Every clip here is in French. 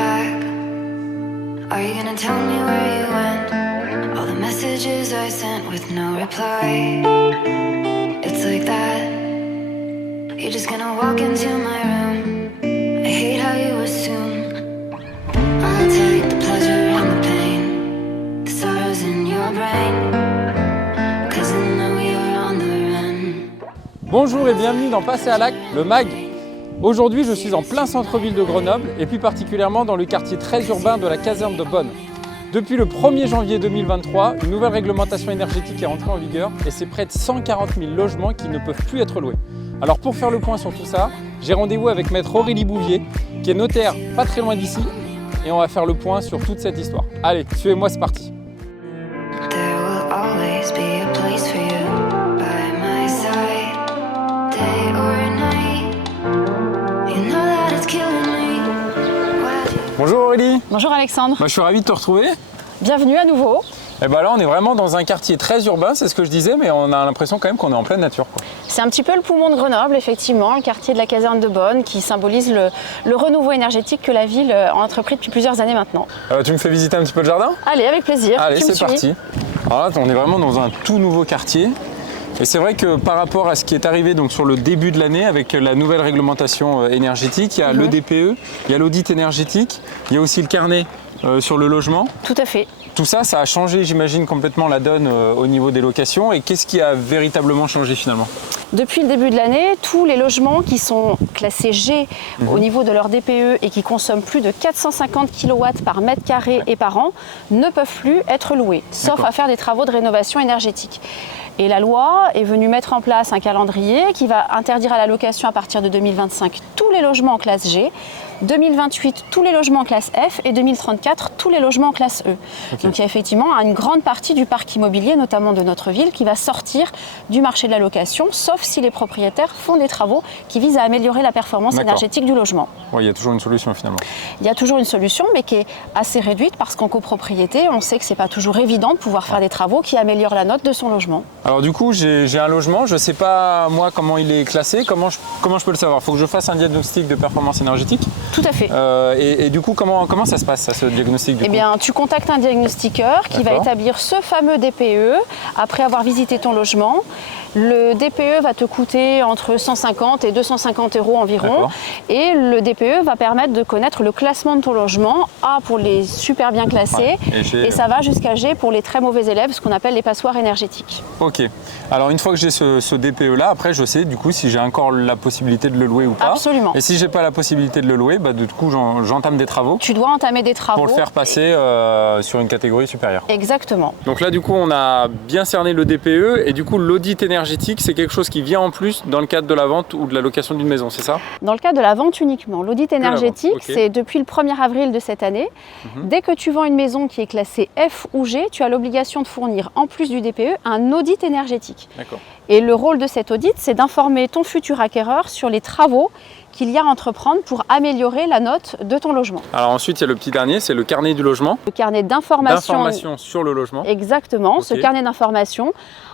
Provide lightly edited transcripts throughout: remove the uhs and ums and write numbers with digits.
back? Are you gonna tell me where you went? All the messages I sent with no reply. It's like that. You're just gonna walk into my room. I hate how you assume I'll take the pleasure and the pain, the sorrows in your brain, 'cause I know you're on the run. Bonjour et bienvenue dans Passer à l'acte, le MAG. Aujourd'hui, je suis en plein centre-ville de Grenoble et plus particulièrement dans le quartier très urbain de la caserne de Bonne. Depuis le 1er janvier 2023, une nouvelle réglementation énergétique est entrée en vigueur et c'est près de 140 000 logements qui ne peuvent plus être loués. Alors pour faire le point sur tout ça, j'ai rendez-vous avec maître Aurélie Bouvier, qui est notaire pas très loin d'ici, et on va faire le point sur toute cette histoire. Allez, suivez-moi, c'est parti. There will always be a place for you by my side, day or night. You know that it's killing me. Bonjour Aurélie. Bonjour Alexandre. Je suis ravi de te retrouver. Bienvenue à nouveau. Et là, on est vraiment dans un quartier très urbain, c'est ce que je disais, mais on a l'impression quand même qu'on est en pleine nature, quoi. C'est un petit peu le poumon de Grenoble, effectivement, le quartier de la caserne de Bonne, qui symbolise le renouveau énergétique que la ville a entrepris depuis plusieurs années maintenant. Tu me fais visiter un petit peu le jardin ? Allez, avec plaisir. Allez, tu me c'est parti. Alors là, on est vraiment dans un tout nouveau quartier. Et c'est vrai que par rapport à ce qui est arrivé donc, sur le début de l'année avec la nouvelle réglementation énergétique, il y a le DPE, il y a l'audit énergétique, il y a aussi le carnet sur le logement. Tout à fait. Tout ça, ça a changé, j'imagine, complètement la donne au niveau des locations. Et qu'est-ce qui a véritablement changé finalement ? Depuis le début de l'année, tous les logements qui sont classés G au niveau de leur DPE et qui consomment plus de 450 kW par mètre carré et par an ne peuvent plus être loués, sauf à faire des travaux de rénovation énergétique. Et la loi est venue mettre en place un calendrier qui va interdire à la location à partir de 2025 tous les logements en classe G, 2028 tous les logements en classe F et 2034 tous les logements en classe E. Donc il y a effectivement une grande partie du parc immobilier, notamment de notre ville, qui va sortir du marché de la location, sauf si les propriétaires font des travaux qui visent à améliorer la performance énergétique du logement. Oui, il y a toujours une solution finalement. Il y a toujours une solution, mais qui est assez réduite parce qu'en copropriété, on sait que c'est pas toujours évident de pouvoir faire des travaux qui améliorent la note de son logement. Alors du coup, j'ai un logement, je ne sais pas moi comment il est classé, comment je peux le savoir ? Il faut que je fasse un diagnostic de performance énergétique ? Tout à fait. Et du coup, comment ça se passe, ce diagnostic du coup ? Bien, tu contactes un diagnostiqueur qui va établir ce fameux DPE après avoir visité ton logement. Le DPE va te coûter entre 150 et 250 € environ. Et le DPE va permettre de connaître le classement de ton logement. A pour les super bien classés et ça va jusqu'à G pour les très mauvais élèves, ce qu'on appelle les passoires énergétiques. Ok. Alors une fois que j'ai ce DPE là, après je sais du coup si j'ai encore la possibilité de le louer ou pas. Absolument. Et si j'ai pas la possibilité de le louer, du coup j'entame des travaux. Tu dois entamer des travaux. Pour le faire passer sur une catégorie supérieure. Exactement. Donc là du coup on a bien cerné le DPE et du coup l'audit énergétique c'est quelque chose qui vient en plus dans le cadre de la vente ou de la location d'une maison, c'est ça ? Dans le cadre de la vente uniquement. L'audit énergétique, c'est depuis le 1er avril de cette année. Dès que tu vends une maison qui est classée F ou G, tu as l'obligation de fournir en plus du DPE un audit énergétique. D'accord. Et le rôle de cet audit, c'est d'informer ton futur acquéreur sur les travaux qu'il y a à entreprendre pour améliorer la note de ton logement. Alors ensuite, il y a le petit dernier, c'est le carnet du logement. Le carnet d'information. D'information sur le logement. Exactement, ce carnet d'information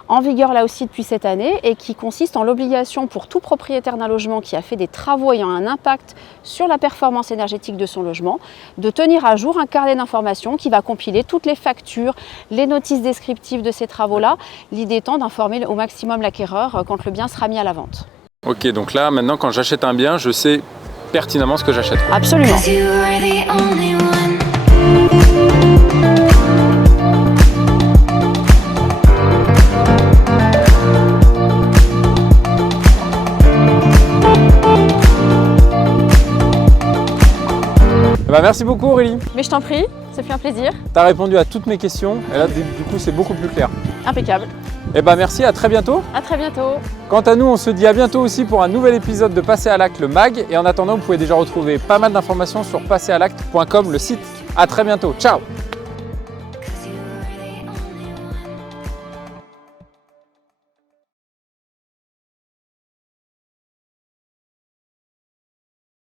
en vigueur là aussi depuis cette année et qui consiste en l'obligation pour tout propriétaire d'un logement qui a fait des travaux ayant un impact sur la performance énergétique de son logement, de tenir à jour un carnet d'information qui va compiler toutes les factures, les notices descriptives de ces travaux-là, l'idée étant d'informer au maximum l'acquéreur quand le bien sera mis à la vente. Ok, donc là, maintenant, quand j'achète un bien, je sais pertinemment ce que j'achète. Absolument. Merci beaucoup Aurélie. Mais je t'en prie, ça fait un plaisir. Tu as répondu à toutes mes questions et là, du coup, c'est beaucoup plus clair. Impeccable. Merci, à très bientôt. À très bientôt. Quant à nous, on se dit à bientôt aussi pour un nouvel épisode de Passer à l'acte, le MAG. Et en attendant, vous pouvez déjà retrouver pas mal d'informations sur passeralacte.com, le site. À très bientôt. Ciao.